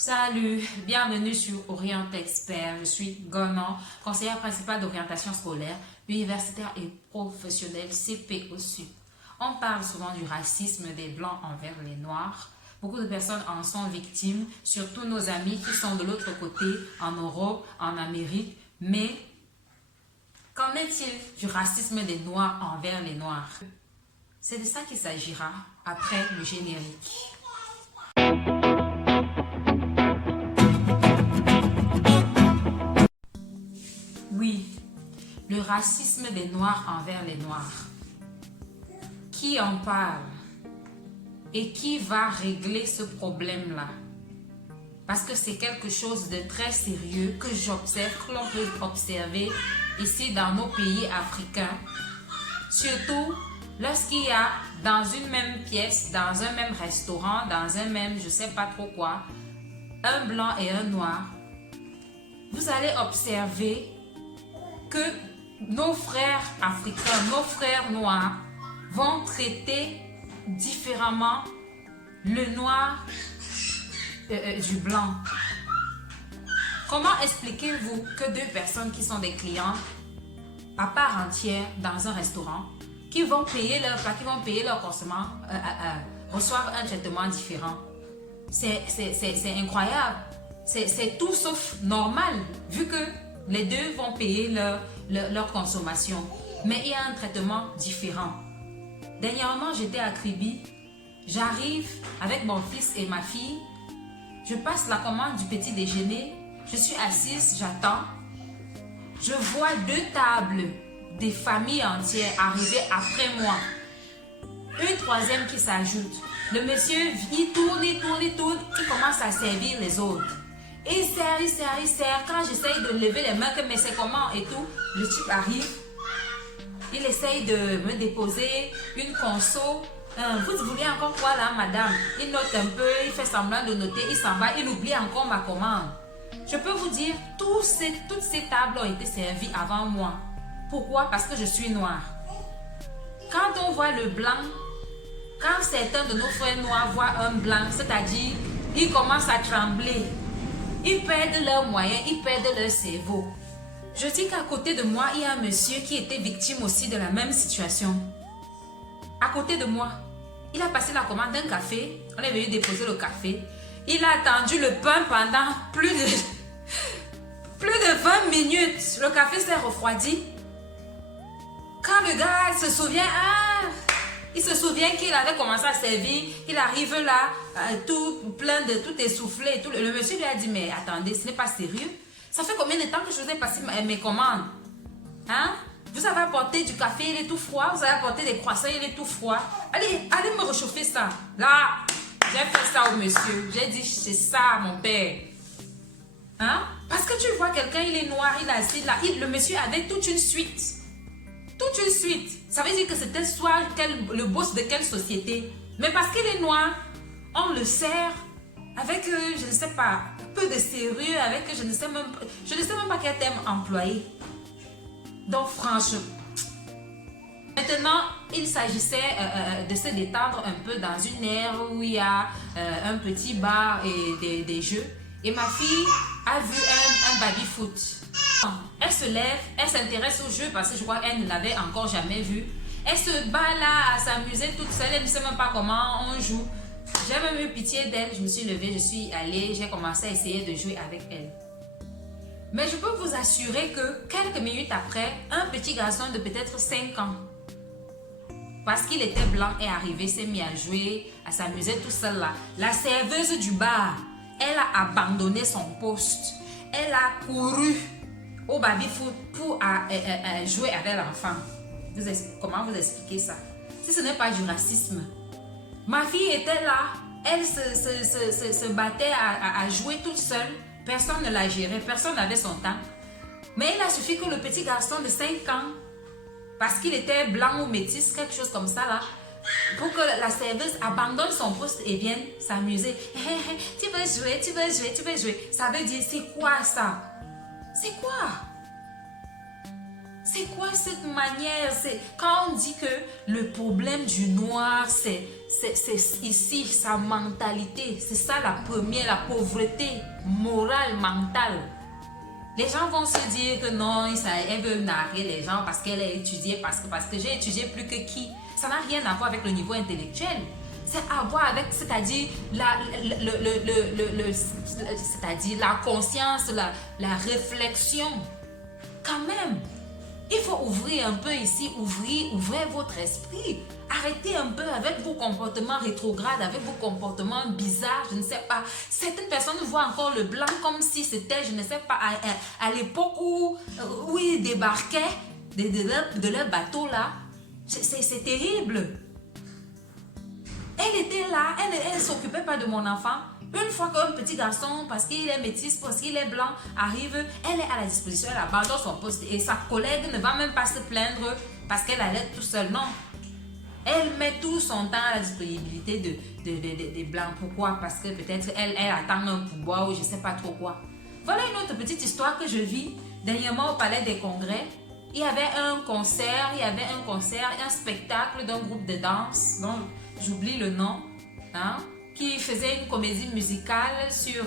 Salut, bienvenue sur Orient Expert. Je suis Gonan, conseillère principale d'orientation scolaire, universitaire et professionnelle CPO-SUP. On parle souvent du racisme des Blancs envers les Noirs. Beaucoup de personnes en sont victimes, surtout nos amis qui sont de l'autre côté, en Europe, en Amérique. Mais qu'en est-il du racisme des Noirs envers les Noirs? C'est de ça qu'il s'agira après le générique. Oui, le racisme des Noirs envers les Noirs. Qui en parle? Et qui va régler ce problème-là? Parce que c'est quelque chose de très sérieux que j'observe, que l'on peut observer ici dans nos pays africains. Surtout lorsqu'il y a dans une même pièce, dans un même restaurant, dans un même je sais pas trop quoi, un blanc et un noir, vous allez observer que nos frères africains, nos frères noirs vont traiter différemment le noir du blanc. Comment expliquez-vous que deux personnes qui sont des clients à part entière dans un restaurant, qui vont payer leur plat, qui vont payer leur consommation, reçoivent un traitement différent? C'est incroyable. C'est tout sauf normal, vu que les deux vont payer leur consommation. Mais il y a un traitement différent. Dernièrement, j'étais à Kribi. J'arrive avec mon fils et ma fille. Je passe la commande du petit déjeuner. Je suis assise, j'attends. Je vois deux tables des familles entières arriver après moi. Une troisième qui s'ajoute. Le monsieur, il tourne, il commence à servir les autres. Il sert. Quand j'essaye de lever les mains, mais c'est comment et tout, le type arrive. Il essaye de me déposer une conso. Vous voulez encore quoi là, madame? Il note un peu, il fait semblant de noter, il s'en va, il oublie encore ma commande. Je peux vous dire, toutes ces tables ont été servies avant moi. Pourquoi? Parce que je suis noire. Quand on voit le blanc, quand certains de nos frères noirs voient un blanc, c'est-à-dire, ils commencent à trembler. Ils perdent leurs moyens, ils perdent leur cerveau. Je dis qu'à côté de moi, il y a un monsieur qui était victime aussi de la même situation. À côté de moi, il a passé la commande d'un café. On est venu déposer le café. Il a attendu le pain pendant plus de 20 minutes. Le café s'est refroidi. Quand le gars se souvient, il se souvient qu'il avait commencé à servir. Il arrive là, tout plein de tout essoufflé. Et tout. Le monsieur lui a dit, mais attendez, ce n'est pas sérieux. Ça fait combien de temps que je vous ai passé mes commandes? Hein? Vous avez apporté du café, il est tout froid. Vous avez apporté des croissants, il est tout froid. Allez me réchauffer ça. Là, j'ai fait ça au monsieur. J'ai dit, c'est ça, mon père. Hein? Parce que tu vois, quelqu'un, il est noir, il est assis là. Le monsieur avait toute une suite. Toute une suite. Ça veut dire que c'était soit le boss de quelle société. Mais parce qu'il est noir, on le sert avec, je ne sais pas, peu de sérieux, avec, je ne sais même pas quel terme employer. Donc, franchement, maintenant, il s'agissait de se détendre un peu dans une aire où il y a un petit bar et des jeux. Et ma fille a vu un baby-foot. Elle se lève, elle s'intéresse au jeu parce que je crois qu'elle ne l'avait encore jamais vu. Elle se bat là à s'amuser toute seule, elle ne sait même pas comment on joue. J'ai même eu pitié d'elle, je me suis levée, je suis allée, j'ai commencé à essayer de jouer avec elle. Mais je peux vous assurer que quelques minutes après, un petit garçon de peut-être 5 ans, parce qu'il était blanc, est arrivé, s'est mis à jouer, à s'amuser tout seul là. La serveuse du bar, elle a abandonné son poste. Elle a couru au baby-foot pour jouer avec l'enfant. Comment vous expliquez ça? Si ce n'est pas du racisme. Ma fille était là, elle se battait à jouer toute seule. Personne ne la gérait, personne n'avait son temps. Mais il a suffi que le petit garçon de 5 ans, parce qu'il était blanc ou métis, quelque chose comme ça là, pour que la serveuse abandonne son poste et vienne s'amuser. Tu veux jouer. Ça veut dire, c'est quoi ça? C'est quoi? C'est quoi cette manière? Quand on dit que le problème du noir, c'est ici, sa mentalité. C'est ça la première, la pauvreté morale, mentale. Les gens vont se dire que non, elle veut narrer les gens parce qu'elle a étudié, parce que j'ai étudié plus que qui. Ça n'a rien à voir avec le niveau intellectuel. C'est à voir avec, c'est-à-dire c'est-à-dire la conscience, la réflexion. Quand même, il faut ouvrir un peu ici, ouvrez votre esprit. Arrêtez un peu avec vos comportements rétrogrades, avec vos comportements bizarres, je ne sais pas. Certaines personnes voient encore le blanc comme si c'était, je ne sais pas, à l'époque où ils débarquaient de leur bateau là. C'est terrible. Elle était là, elle ne s'occupait pas de mon enfant. Une fois qu'un petit garçon, parce qu'il est métis, parce qu'il est blanc, arrive, elle est à la disposition, elle abandonne son poste. Et sa collègue ne va même pas se plaindre parce qu'elle allait tout seule. Non. Elle met tout son temps à la disponibilité des blancs. Pourquoi? Parce que peut-être elle attend un pouvoir ou je ne sais pas trop quoi. Voilà une autre petite histoire que je vis dernièrement au Palais des Congrès. Il y avait un concert, un spectacle d'un groupe de danse, dont j'oublie le nom, hein, qui faisait une comédie musicale sur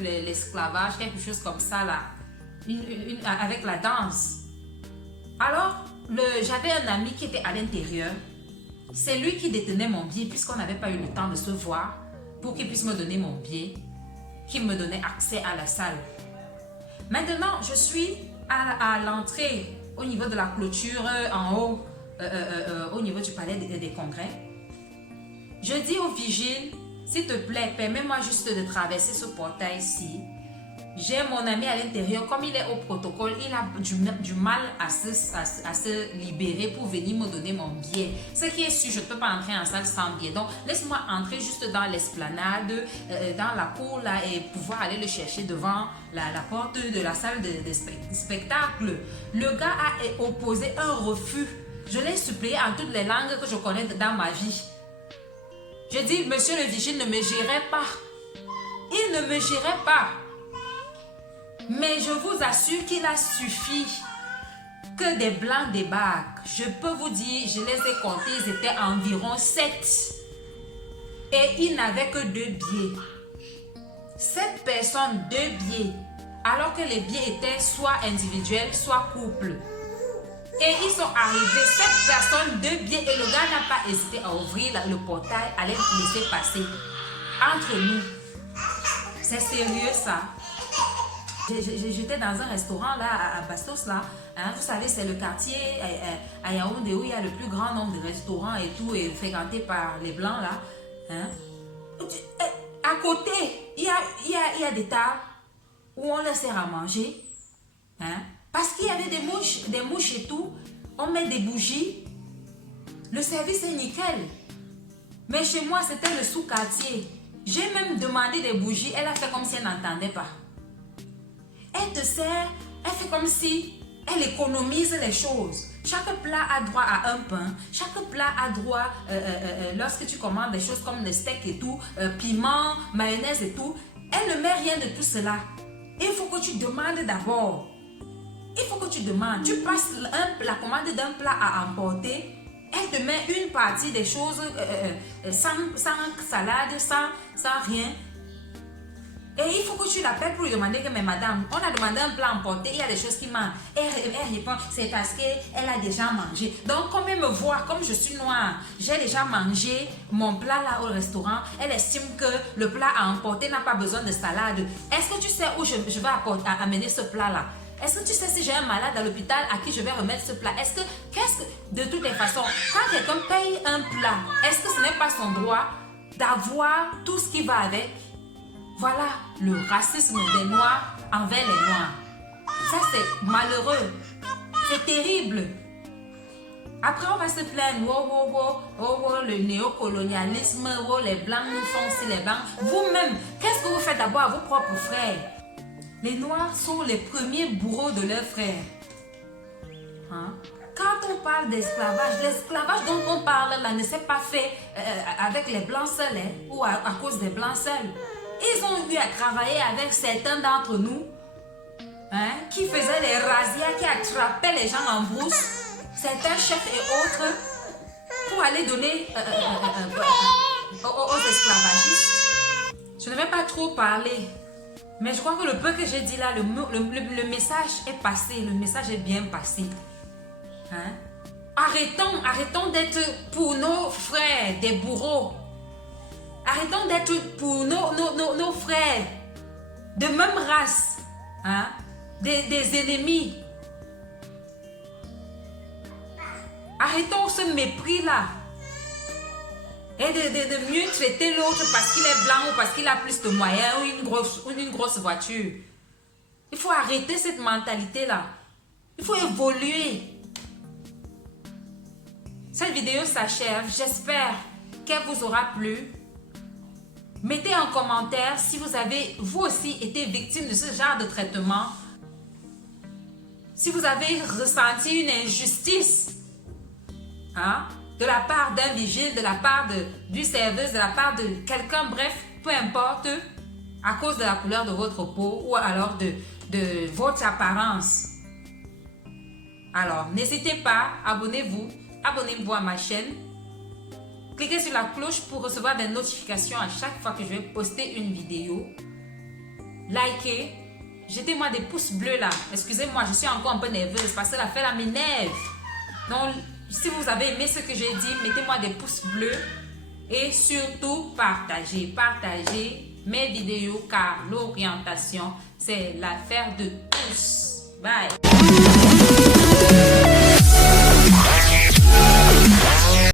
l'esclavage, quelque chose comme ça là, avec la danse. Alors, j'avais un ami qui était à l'intérieur. C'est lui qui détenait mon billet puisqu'on n'avait pas eu le temps de se voir pour qu'il puisse me donner mon billet, qu'il me donnait accès à la salle. Maintenant, je suis à l'entrée, au niveau de la clôture, en haut, au niveau du palais des congrès. Je dis au vigile, s'il te plaît, permets-moi juste de traverser ce portail-ci. J'ai mon ami à l'intérieur, comme il est au protocole, il a du mal à se libérer pour venir me donner mon billet. Ce qui est sûr, je ne peux pas entrer en salle sans billet. Donc, laisse-moi entrer juste dans l'esplanade, dans la cour là, et pouvoir aller le chercher devant la porte de la salle de spectacle. Le gars a opposé un refus. Je l'ai supplié en toutes les langues que je connais dans ma vie. Je dis, monsieur le vigile ne me gérait pas. Il ne me gérait pas. Mais je vous assure qu'il a suffi que des blancs débarquent. Je peux vous dire, je les ai comptés, ils étaient environ 7. Et ils n'avaient que 2 billets. 7 personnes, 2 billets. Alors que les billets étaient soit individuels, soit couples. Et ils sont arrivés, 7 personnes, 2 billets. Et le gars n'a pas hésité à ouvrir le portail, à les laisser passer. Entre nous. C'est sérieux ça. J'étais dans un restaurant là, à Bastos là. Hein, vous savez, c'est le quartier à Yaoundé où il y a le plus grand nombre de restaurants et tout, et fréquenté par les blancs là. Hein. À côté, il y a des tables où on leur sert à manger. Hein, parce qu'il y avait des mouches et tout. On met des bougies. Le service est nickel. Mais chez moi, c'était le sous-quartier. J'ai même demandé des bougies. Elle a fait comme si elle n'entendait pas. Elle te sert, elle fait comme si elle économise les choses. Chaque plat a droit à un pain. Chaque plat a droit, lorsque tu commandes des choses comme le steak et tout, piment, mayonnaise et tout, elle ne met rien de tout cela. Il faut que tu demandes d'abord. Il faut que tu demandes. Tu passes la commande d'un plat à emporter. Elle te met une partie des choses sans salade, sans rien. Et il faut que tu l'appelles pour lui demander que, mais madame, on a demandé un plat emporté, il y a des choses qui manquent. Elle répond, c'est parce qu'elle a déjà mangé. Donc, comme elle me voit, comme je suis noire, j'ai déjà mangé mon plat là au restaurant, elle estime que le plat à emporter n'a pas besoin de salade. Est-ce que tu sais où je vais amener ce plat là? Est-ce que tu sais si j'ai un malade à l'hôpital à qui je vais remettre ce plat? De toutes les façons, quand quelqu'un paye un plat, est-ce que ce n'est pas son droit d'avoir tout ce qui va avec? Voilà le racisme des Noirs envers les Noirs. Ça, c'est malheureux. C'est terrible. Après, on va se plaindre. Le néocolonialisme. Les Blancs nous font aussi les Blancs. Vous-même, qu'est-ce que vous faites d'abord à vos propres frères? Les Noirs sont les premiers bourreaux de leurs frères. Hein? Quand on parle d'esclavage, l'esclavage dont on parle là ne s'est pas fait avec les Blancs seuls ou à cause des Blancs seuls. Ils ont eu à travailler avec certains d'entre nous hein, qui faisait les razzias, qui attrapait les gens en brousse, certains chefs et autres, pour aller donner aux esclavagistes. Je ne vais pas trop parler, mais je crois que le peu que j'ai dit là, le message est passé, le message est bien passé. Hein? Arrêtons d'être pour nos frères des bourreaux. Arrêtons d'être pour nos frères de même race, hein? des ennemis. Arrêtons ce mépris-là. Et de mieux traiter l'autre parce qu'il est blanc ou parce qu'il a plus de moyens ou une grosse voiture. Il faut arrêter cette mentalité-là. Il faut évoluer. Cette vidéo s'achève. J'espère qu'elle vous aura plu. Mettez en commentaire si vous avez, vous aussi, été victime de ce genre de traitement. Si vous avez ressenti une injustice, hein, de la part d'un vigile, de la part du serveuse, de la part de quelqu'un, bref, peu importe, à cause de la couleur de votre peau ou alors de votre apparence. Alors, n'hésitez pas, abonnez-vous à ma chaîne. Cliquez sur la cloche pour recevoir des notifications à chaque fois que je vais poster une vidéo. Likez. Jetez-moi des pouces bleus là. Excusez-moi, je suis encore un peu nerveuse parce que l'affaire là m'énerve. Donc, si vous avez aimé ce que j'ai dit, mettez-moi des pouces bleus. Et surtout, partagez. Partagez mes vidéos car l'orientation, c'est l'affaire de tous. Bye.